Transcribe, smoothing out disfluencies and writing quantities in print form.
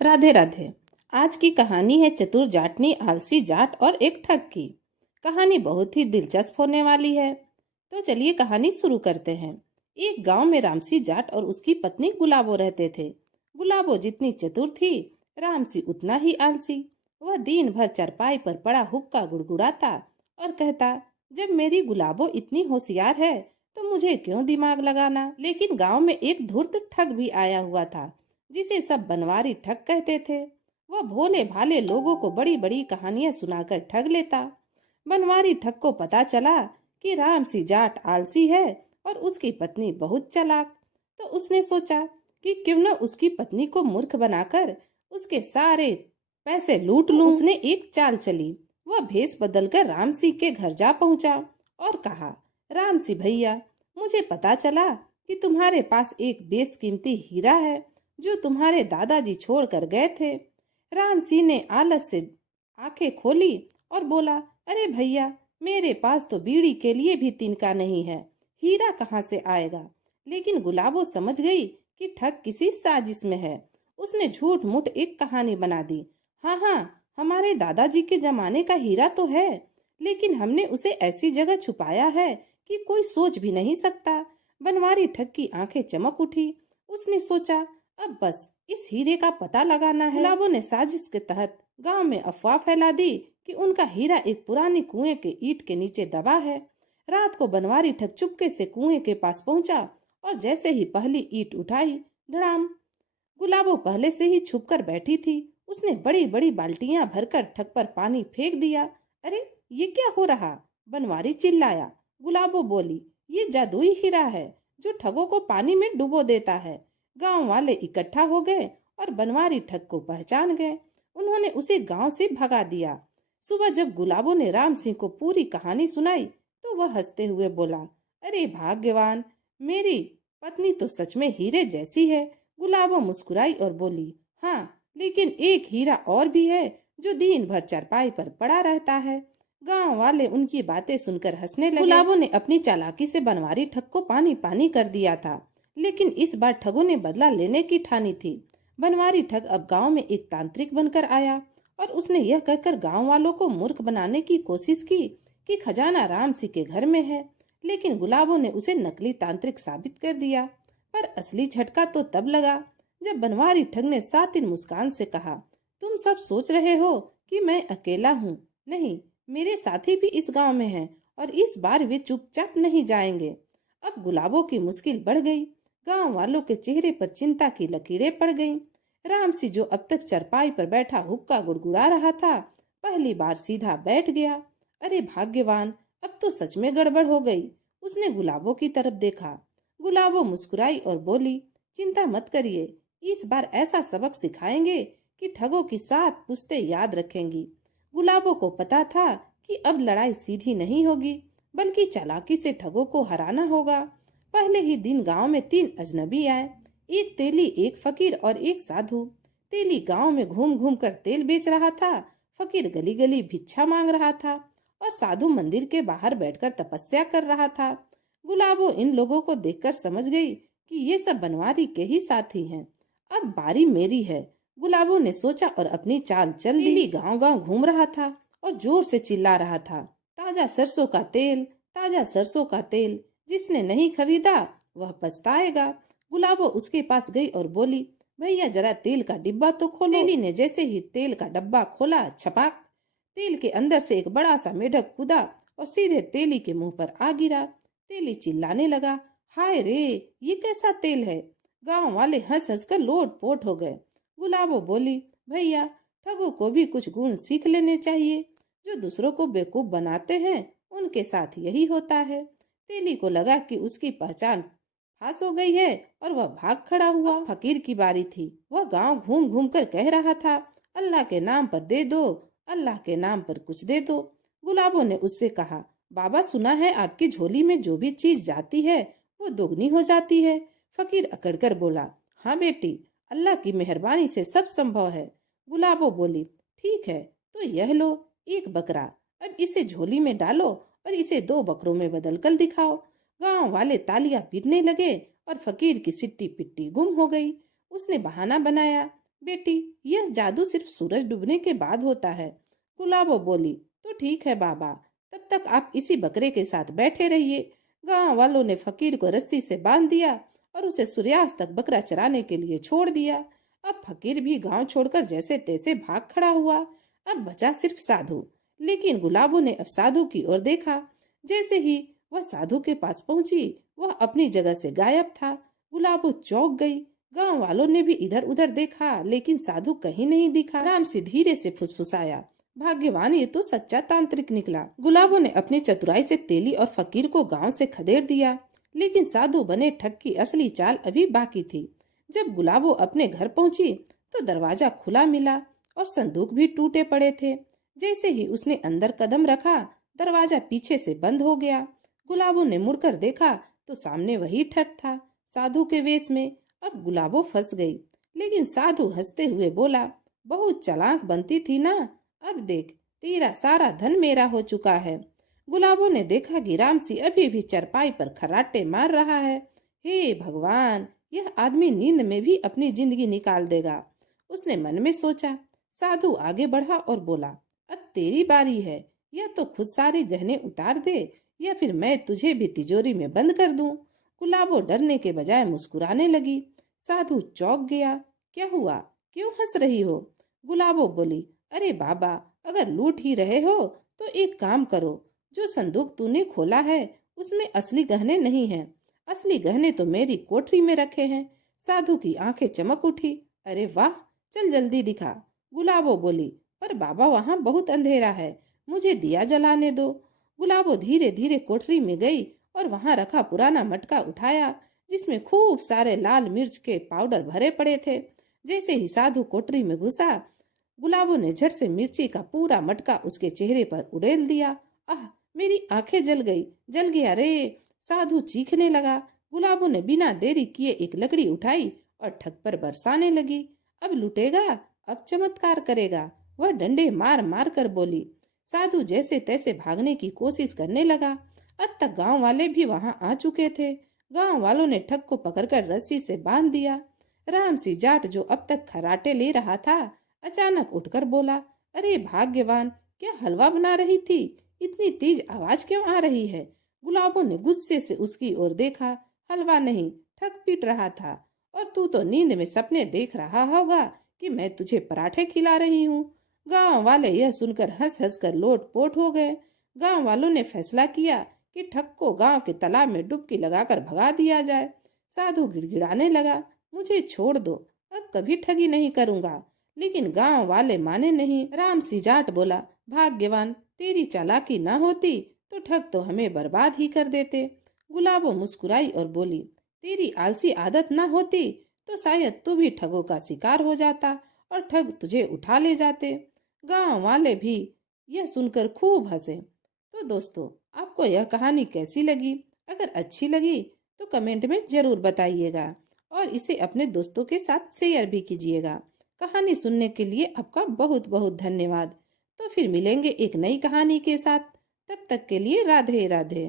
राधे राधे। आज की कहानी है चतुर जाटनी, आलसी जाट और एक ठग की। कहानी बहुत ही दिलचस्प होने वाली है। तो चलिए कहानी शुरू करते हैं। एक गांव में रामसी जाट और उसकी पत्नी गुलाबो रहते थे। गुलाबो जितनी चतुर थी, रामसी उतना ही आलसी। वह दिन भर चारपाई पर पड़ा हुक्का गुड़गुड़ाता और कहता, जब मेरी गुलाबो इतनी होशियार है तो मुझे क्यों दिमाग लगाना। लेकिन गांव में एक धूर्त ठग भी आया हुआ था, जिसे सब बनवारी ठग कहते थे। वह भोले भाले लोगों को बड़ी बड़ी कहानियां सुनाकर ठग लेता। बनवारी ठग को पता चला कि रामसी जाट आलसी है और उसकी पत्नी बहुत चालाक। तो उसने सोचा कि क्यों न उसकी पत्नी को मूर्ख बनाकर उसके सारे पैसे लूट लूं। उसने एक चाल चली। वह भेष बदलकर रामसी के घर जा पहुंचा और कहा, रामसी भैया, मुझे पता चला कि तुम्हारे पास एक बेशकीमती हीरा है जो तुम्हारे दादाजी छोड़ कर गए थे। राम सिंह ने आलस से आंखें खोली और बोला, अरे भैया, मेरे पास तो बीड़ी के लिए भी तिनका नहीं है, हीरा कहाँ से आएगा। लेकिन गुलाबो समझ गई कि ठग किसी साजिश में है। उसने झूठ मूठ एक कहानी बना दी। हाँ हाँ, हमारे दादाजी के जमाने का हीरा तो है, लेकिन हमने उसे ऐसी जगह छुपाया है कि कोई सोच भी नहीं सकता। बनवारी ठग की आंखें चमक उठी। उसने सोचा, अब बस इस हीरे का पता लगाना है। गुलाबो ने साजिश के तहत गांव में अफवाह फैला दी कि उनका हीरा एक पुरानी कुएं के ईंट के नीचे दबा है। रात को बनवारी ठग चुपके से कुएं के पास पहुंचा और जैसे ही पहली ईंट उठाई, धड़ाम। गुलाबो पहले से ही छुप कर बैठी थी। उसने बड़ी बड़ी बाल्टियां भरकर ठग पर पानी फेंक दिया। अरे, ये क्या हो रहा? बनवारी चिल्लाया। गुलाबो बोली, ये जादुई हीरा है जो ठगों को पानी में डुबो देता है। गांव वाले इकट्ठा हो गए और बनवारी ठग को पहचान गए। उन्होंने उसे गांव से भगा दिया। सुबह जब गुलाबो ने राम सिंह को पूरी कहानी सुनाई तो वह हंसते हुए बोला, अरे भाग्यवान, मेरी पत्नी तो सच में हीरे जैसी है। गुलाबो मुस्कुराई और बोली, हाँ, लेकिन एक हीरा और भी है जो दिन भर चारपाई पर पड़ा रहता है। गांव वाले उनकी बातें सुनकर हंसने लगे। गुलाबो ने अपनी चालाकी से बनवारी ठग को पानी पानी कर दिया था, लेकिन इस बार ठगों ने बदला लेने की ठानी थी। बनवारी ठग अब गांव में एक तांत्रिक बनकर आया और उसने यह कहकर गांव वालों को मूर्ख बनाने की कोशिश की कि खजाना राम सिंह के घर में है। लेकिन गुलाबों ने उसे नकली तांत्रिक साबित कर दिया। पर असली झटका तो तब लगा जब बनवारी ठग ने सातिन मुस्कान से कहा, तुम सब सोच रहे हो कि मैं अकेला हूँ। नहीं, मेरे साथी भी इस गांव में हैं और इस बार वे चुपचाप नहीं जाएंगे। अब गुलाबों की मुश्किल बढ़ गई। गांव वालों के चेहरे पर चिंता की लकीरें पड़ गईं। रामसी, जो अब तक चरपाई पर बैठा हुक्का गुड़गुड़ा रहा था, पहली बार सीधा बैठ गया। अरे भाग्यवान, अब तो सच में गड़बड़ हो गई। उसने गुलाबों की तरफ देखा। गुलाबो मुस्कुराई और बोली, चिंता मत करिए, इस बार ऐसा सबक सिखाएंगे कि ठगों की 7 पुश्तें याद रखेंगी। गुलाबो को पता था कि अब लड़ाई सीधी नहीं होगी, बल्कि चालाकी से ठगों को हराना होगा। पहले ही दिन गांव में 3 अजनबी आए, एक तेली, एक फकीर और एक साधु। तेली गांव में घूम घूम कर तेल बेच रहा था, फकीर गली गली भिक्षा मांग रहा था और साधु मंदिर के बाहर बैठकर तपस्या कर रहा था। गुलाबो इन लोगों को देखकर समझ गई कि ये सब बनवारी के ही साथी हैं। अब बारी मेरी है, गुलाबो ने सोचा और अपनी चाल चल दी। तेली गांव गांव घूम रहा था और जोर से चिल्ला रहा था, ताजा सरसों का तेल, ताजा सरसों का तेल, जिसने नहीं खरीदा वह पछताएगा। गुलाबो उसके पास गई और बोली, भैया जरा तेल का डिब्बा तो खोलो। तेली ने जैसे ही तेल का डब्बा खोला, छपाक, तेल के अंदर से एक बड़ा सा मेढक कूदा और सीधे तेली के मुंह पर आ गिरा। तेली चिल्लाने लगा, हाय रे, ये कैसा तेल है। गांव वाले हंस हंस कर लोट पोट हो गए। गुलाबो बोली, भैया, ठगों को भी कुछ गुण सीख लेने चाहिए। जो दूसरों को बेवकूफ बनाते हैं उनके साथ यही होता है। तेली को लगा कि उसकी पहचान फांस हो गई है और वह भाग खड़ा हुआ। फकीर की बारी थी। वह गांव घूम घूम कर कह रहा था, अल्लाह के नाम पर दे दो, अल्लाह के नाम पर कुछ दे दो। गुलाबो ने उससे कहा, बाबा, सुना है आपकी झोली में जो भी चीज जाती है वो दोगुनी हो जाती है। फकीर अकड़कर बोला, हाँ बेटी, अल्लाह की मेहरबानी से सब संभव है। गुलाबो बोली, ठीक है, तो यह लो, एक बकरा, अब इसे झोली में डालो और इसे 2 बकरों में बदल कर दिखाओ। गांव वाले तालियां पीटने लगे और फकीर की सिट्टी पिट्टी गुम हो गई। उसने बहाना बनाया, बेटी, यह जादू सिर्फ सूरज डूबने के बाद होता है। गुलाबो बोली, तो ठीक है बाबा, तब तक आप इसी बकरे के साथ बैठे रहिए। गांव वालों ने फकीर को रस्सी से बांध दिया और उसे सूर्यास्त तक बकरा चराने के लिए छोड़ दिया। अब फकीर भी गांव छोड़कर जैसे तैसे भाग खड़ा हुआ। अब बचा सिर्फ साधु। लेकिन गुलाबो ने अब साधु की ओर देखा। जैसे ही वह साधु के पास पहुंची, वह अपनी जगह से गायब था। गुलाबो चौंक गई। गांव वालों ने भी इधर उधर देखा, लेकिन साधु कहीं नहीं दिखा। राम से धीरे से फुसफुसाया, भाग्यवान, ये तो सच्चा तांत्रिक निकला। गुलाबो ने अपनी चतुराई से तेली और फकीर को गांव से खदेड़ दिया। लेकिन साधु बने ठग की असली चाल अभी बाकी थी। जब गुलाबो अपने घर पहुंची तो दरवाजा खुला मिला और संदूक भी टूटे पड़े थे। जैसे ही उसने अंदर कदम रखा, दरवाजा पीछे से बंद हो गया। गुलाबो ने मुड़कर देखा तो सामने वही ठग था, साधु के वेश में। अब गुलाबो फंस गई। लेकिन साधु हंसते हुए बोला, बहुत चालाक बनती थी ना, अब देख, तेरा सारा धन मेरा हो चुका है। गुलाबो ने देखा कि रामसी अभी भी चरपाई पर खर्राटे मार रहा है। हे भगवान, यह आदमी नींद में भी अपनी जिंदगी निकाल देगा, उसने मन में सोचा। साधु आगे बढ़ा और बोला, अब तेरी बारी है, या तो खुद सारे गहने उतार दे या फिर मैं तुझे भी तिजोरी में बंद कर दूं। गुलाबो डरने के बजाय मुस्कुराने लगी। साधु चौंक गया। क्या हुआ, क्यों हंस रही हो? गुलाबो बोली, अरे बाबा, अगर लूट ही रहे हो तो एक काम करो, जो संदूक तूने खोला है उसमें असली गहने नहीं हैं। असली गहने तो मेरी कोठरी में रखे हैं। साधु की आंखें चमक उठी। अरे वाह, चल जल्दी दिखा। गुलाबो बोली, पर बाबा वहाँ बहुत अंधेरा है, मुझे दिया जलाने दो। गुलाबो धीरे धीरे कोठरी में गई और वहाँ रखा पुराना मटका उठाया, जिसमें खूब सारे लाल मिर्च के पाउडर भरे पड़े थे। जैसे ही साधु कोठरी में घुसा, गुलाबो ने झट से मिर्ची का पूरा मटका उसके चेहरे पर उड़ेल दिया। आह, मेरी आंखें जल गई, जल गया रे! साधु चीखने लगा। गुलाबो ने बिना देरी किए एक लकड़ी उठाई और ठग पर बरसाने लगी। अब लुटेगा, अब चमत्कार करेगा, वह डंडे मार मार कर बोली। साधु जैसे तैसे भागने की कोशिश करने लगा। अब तक गांव वाले भी वहां आ चुके थे। गांव वालों ने ठग को पकड़कर रस्सी से बांध दिया। रामसी जाट, जो अब तक खर्राटे ले रहा था, अचानक उठकर बोला, अरे भाग्यवान, क्या हलवा बना रही थी? इतनी तेज आवाज क्यों आ रही है? गुलाबो ने गुस्से से उसकी ओर देखा। हलवा नहीं, ठग पीट रहा था। और तू तो नींद में सपने देख रहा होगा कि मैं तुझे पराठे खिला रही हूँ। गांव वाले यह सुनकर हंस हंस कर लोट पोट हो गए। गांव वालों ने फैसला किया कि ठग को गांव के तालाब में डुबकी लगाकर भगा दिया जाए। साधु गिड़गिड़ाने लगा, मुझे छोड़ दो, अब कभी ठगी नहीं करूंगा। लेकिन गांव वाले माने नहीं। राम सी जाट बोला, भाग्यवान, तेरी चालाकी न होती तो ठग तो हमें बर्बाद ही कर देते। गुलाबो मुस्कुराई और बोली, तेरी आलसी आदत न होती तो शायद तू भी ठगों का शिकार हो जाता और ठग तुझे उठा ले जाते। गांव वाले भी यह सुनकर खूब हंसे। तो दोस्तों, आपको यह कहानी कैसी लगी? अगर अच्छी लगी तो कमेंट में जरूर बताइएगा और इसे अपने दोस्तों के साथ शेयर भी कीजिएगा। कहानी सुनने के लिए आपका बहुत बहुत धन्यवाद। तो फिर मिलेंगे एक नई कहानी के साथ। तब तक के लिए राधे राधे।